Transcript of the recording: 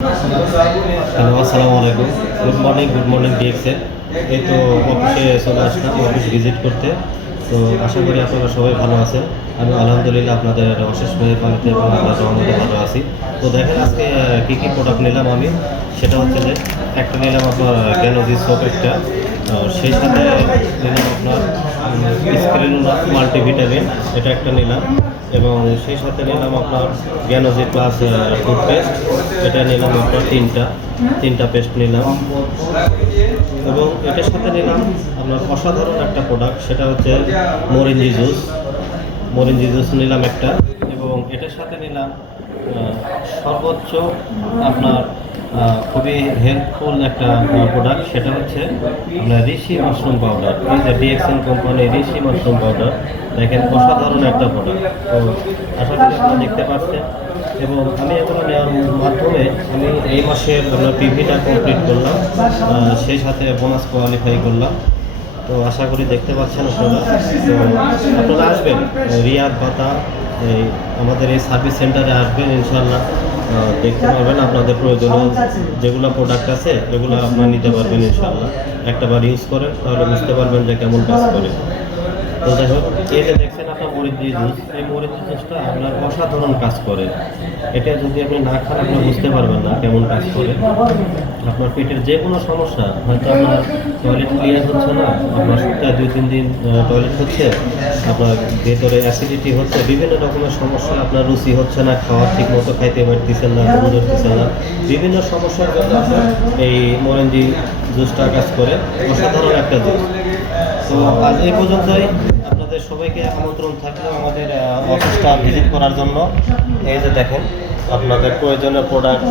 Hello, আসসালামু আলাইকুম। Good morning ডিএক্সে। এই তো অফিসে চলে আসলাম, অফিস ভিজিট করতে। তো আশা করি আপনারা সবাই ভালো আছেন। আমি আলহামদুলিল্লাহ আপনাদের অশেষ মেহরবানিতে এবং আল্লাহর রহমতে ভালো আছি। তো দেখেন আজকে কী কী প্রোডাক্ট নিলাম আমি, সেটা হচ্ছে যে একটা নিলাম আপনার গ্যানোজি সোপ একটা, সেই সাথে নিলাম আপনার স্ক্রিনুলা মাল্টিভিটামিন, এটা একটা নিলাম, এবং সেই সাথে নিলাম আপনার গ্যানোজি প্লাস টুথপেস্ট, এটা নিলাম আপনার তিনটা পেস্ট নিলাম, এবং এটার সাথে নিলাম আপনার অসাধারণ একটা প্রোডাক্ট, সেটা হচ্ছে মরিঞ্জি জুস নিলাম একটা, এবং এটার সাথে নিলাম সর্বোচ্চ আপনার খুবই হেল্পফুল একটা প্রোডাক্ট, সেটা হচ্ছে আপনার ঋষি মাশরুম পাউডার। এই যে ডিএক্সএন কোম্পানির ঋষি মাশরুম পাউডার, দেখেন অসাধারণ একটা প্রোডাক্ট। তো আশা করি আপনারা দেখতে পাচ্ছেন, এবং আমি এগুলো নেওয়ার মাধ্যমে আমি এই মাসের আপনার পিভিটা কমপ্লিট করলাম, সেই সাথে বোনাস কোয়ালিফাই করলাম। তো আশা করি দেখতে পাচ্ছেন আপনারা। তো আপনারা আসবেন রিয়াদ বাতা, এই আমাদের এই সার্ভিস সেন্টারে আসবেন, ইনশাল্লাহ দেখতে পারবেন আপনাদের প্রয়োজনীয় যেগুলো প্রোডাক্ট আছে এগুলো আপনারা নিতে পারবেন ইনশাল্লাহ। একটাবার ইউজ করেন তাহলে বুঝতে পারবেন যে কেমন কাজ করে। তো যাই হোক, এই যে দেখছেন আপনার মরিচি জুস, এই মরিচি জুসটা আপনার অসাধারণ কাজ করে। এটা যদি আপনি না খান আপনি বুঝতে পারবেন না কেমন কাজ করে। আপনার পেটের যে কোনো সমস্যা, হয়তো আপনার টয়লেট ক্লিয়ার হচ্ছে না, আপনার সপ্তাহে 2-3 দিন টয়লেট হচ্ছে, আপনার ভেতরে অ্যাসিডিটি হচ্ছে, বিভিন্ন রকমের সমস্যা, আপনার রুচি হচ্ছে না, খাওয়ার ঠিক মতো খাইতে পারতেছেন না, বুঝতেছেন না, বিভিন্ন সমস্যার জন্য আপনার এই মরিঞ্জি জুসটা কাজ করে। অসাধারণ একটা জুস। তো আজ এই পর্যন্তই। আপনাদের সবাইকে আমন্ত্রণ থাকলো আমাদের অফিসটা ভিজিট করার জন্য। এই যে দেখেন আপনাদের প্রয়োজনীয় প্রোডাক্ট